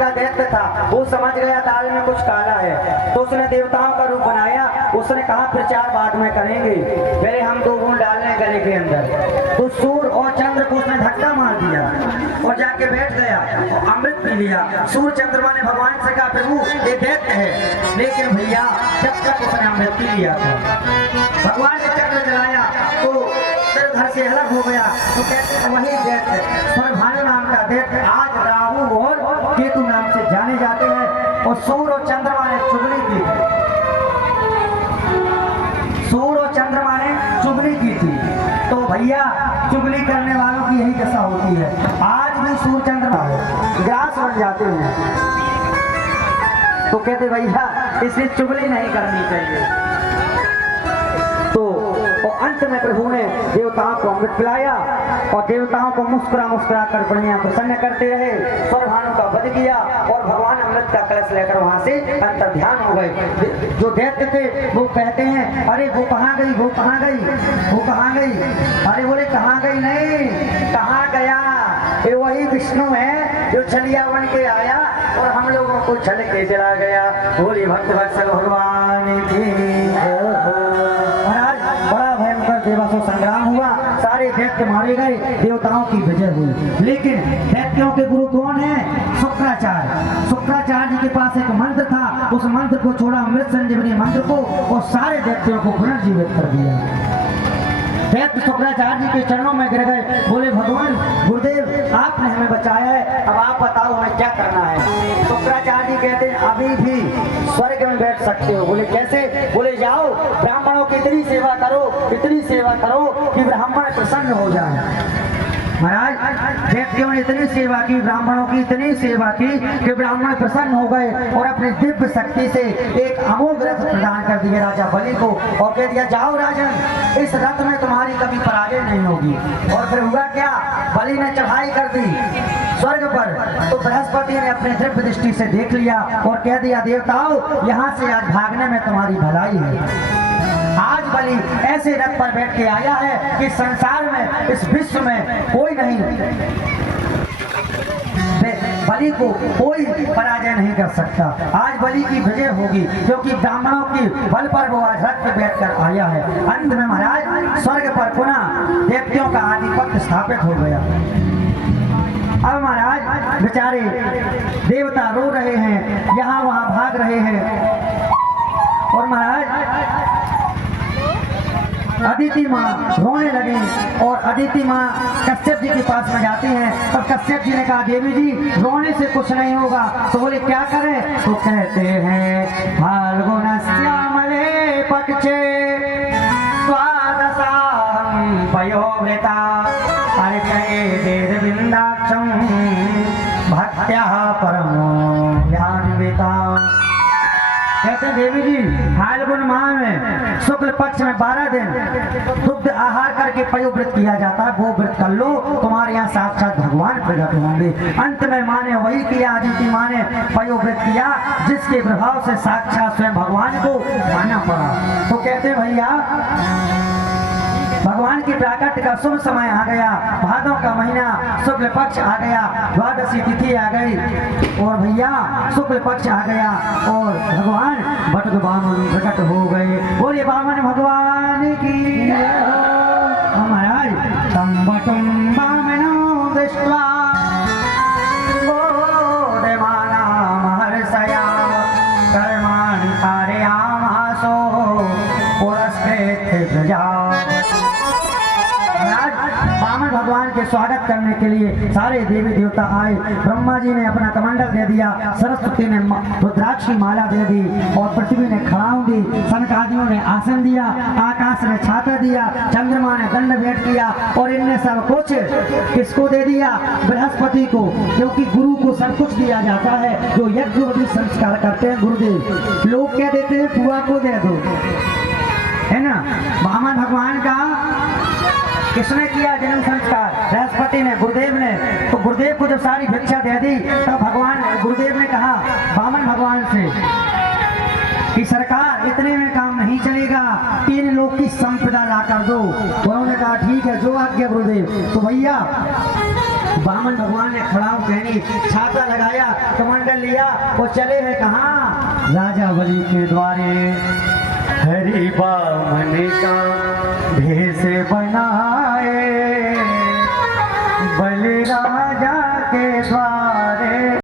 का दैत्य था, वो समझ गया दाल में कुछ काला है, तो उसने देवताओं का रूप बनाया। उसने कहा फिर 4 बात में करेंगे, पहले हम 2 बूंद डालने गले के अंदर। तो सूर्य और चंद्र को उसने धक्का मार दिया और जाके बैठ गया, अमृत पी लिया। सूर्य चंद्रमा ने भगवान से कहा प्रभु ये दैत्य है, लेकिन भैया जब तक उसने अमृत पी लिया था, भगवान ने चक्र जलाया तो सिर धड़ से अलग हो गया। तो कहते हैं वही दैत्य स्वरभानु नाम का दैत्य आज राहु और केतु नाम से जाने जाते हैं। और सूर्य और चंद्रमा ने चुगली की थी, सूर्य और चंद्रमा ने चुगली की थी। तो भैया चुगली करने वालों की यही दशा होती है। आज भी सूर्य चंद्रमा ग्रास बन जाते हैं, तो कहते भैया इसलिए चुगली नहीं करनी चाहिए। तो अंत में प्रभु ने देवताओं को अमृत पिलाया और देवताओं को मुस्कुरा मुस्कुरा कर बढ़िया प्रसन्न करते रहे। स्वरभानु का वध किया और भगवान अमृत का कलश लेकर वहां से अंतर ध्यान हो गए। जो दैत्य थे वो कहते हैं अरे वो कहाँ गई, वो कहाँ गई, वो कहाँ गई। अरे बोले कहाँ गई नहीं, कहाँ गया, ये वही विष्णु है जो छलिया बन के आया और हम लोगों को छल के चला गया। बोली भक्त वत्सल भगवान की। बड़ा भयंकर देवासुर संग्राम हुआ, सारे दैत्य मारे गए, देवताओं की विजय हुई। लेकिन दैत्यों के गुरु कौन है? शुक्राचार्य। शुक्राचार्य जी के पास एक मंत्र था, उस मंत्र को छोड़ा, अमृत संजीवनी मंत्र को, और सारे दैत्यों को पुनर्जीवित कर दिया। दैत्य शुक्राचार्य जी के चरणों में गिर गए, बोले भगवान गुरुदेव आपने हमें बचाया है, अब आप बताओ हमें क्या करना है। शुक्राचार्य जी कहते हैं अभी भी स्वर्ग में बैठ सकते हो। बोले कैसे? बोले जाओ ब्राह्मणों की इतनी सेवा करो, इतनी सेवा करो कि ब्राह्मण प्रसन्न हो जाए। महाराज दैत्यों ने इतनी सेवा की, ब्राह्मणों की इतनी सेवा की कि ब्राह्मण प्रसन्न हो गए और अपनी दिव्य शक्ति से एक अमोघ रथ प्रदान कर दिया राजा बलि को और कह दिया जाओ राजन, इस रथ में तुम्हारी कभी पराजय नहीं होगी। और फिर हुआ क्या, बलि ने चढ़ाई कर दी स्वर्ग पर, तो बृहस्पति ने अपने दिव्य दृष्टि से देख लिया और कह दिया देवताओं यहाँ से आज भागने में तुम्हारी भलाई है। आज बलि ऐसे रथ पर बैठ के आया है कि संसार में, इस विश्व में कोई नहीं, बलि को कोई पराजय नहीं कर सकता। आज बलि की विजय होगी क्योंकि ब्राह्मणों की बल पर वो आज रथ पर बैठकर आया है। अंत में महाराज स्वर्ग पर पुनः दैत्यों का आधिपत्य स्थापित हो गया। अब महाराज बेचारे देवता रो रहे हैं, यहाँ वहाँ भाग रहे हैं। और महाराज अदिति माँ रोने लगी और अदिति माँ कश्यप जी के पास में जाती हैं। तब कश्यप जी ने कहा देवी जी रोने से कुछ नहीं होगा। तो बोले क्या करें? तो कहते हैं फाल्गुन श्यामले पक्षे द्वादशाहं पयोवृता अर्चये देवविन्दाक्षं भक्त्या परमो ज्ञानविता। कहते देवी जी फाल्गुन माह में शुक्ल पक्ष में 12 दिन दुग्ध आहार करके पयोव्रत किया जाता है, वो व्रत कर लो, तुम्हारे यहाँ साक्षात भगवान प्रकट होंगे। अंत में माँ ने वही किया, अदिति माँ ने पयोव्रत किया जिसके प्रभाव से साक्षात स्वयं भगवान को मानना पड़ा। तो कहते भैया भगवान की प्राकट्य का शुभ समय आ गया, भादों का महीना शुक्ल पक्ष आ गया, द्वादशी तिथि आ गई और भैया शुक्ल पक्ष आ गया और भगवान बटुक बामन प्रकट हो गए। बोले बामन भगवान की। महाराज तम बटुम बामनो दृष्ट्वा बोधमाना महर्षया कर्माणि कारयामासो पुरस्कृत्य प्रजा। बामन भगवान के स्वागत करने के लिए सारे देवी देवता आए। ब्रह्मा जी ने अपना कमंडल दे दिया, सरस्वती ने रुद्राक्ष की माला दे दी और पृथ्वी ने खड़ाऊ दी, सनकादियों ने आसन दिया, आकाश ने छाता दिया, चंद्रमा ने दंड भेंट किया और इनने सब कुछ किसको दे दिया? बृहस्पति को, क्योंकि गुरु को सब कुछ दिया जाता है। जो यज्ञ संस्कार करते हैं गुरुदेव, लोग क्या देते हैं? पुआ को दे दो, है ना। बामन भगवान का किसने किया जन्म संस्कार? बृहस्पति ने, गुरुदेव ने। तो गुरुदेव को जब सारी भिक्षा दे दी तब भगवान गुरुदेव ने कहा बामन भगवान से कि सरकार इतने में काम नहीं चलेगा, 3 लोग की संपदा ला कर दो। उन्होंने कहा ठीक है जो आज्ञा गुरुदेव। तो भैया बामन भगवान ने खड़ाऊ पहनी, छाता लगाया, कमंडल लिया और चले हैं कहाँ? राजा बलि के द्वारे। हरि बामन का भेष बनाए, बलि राजा के द्वारे।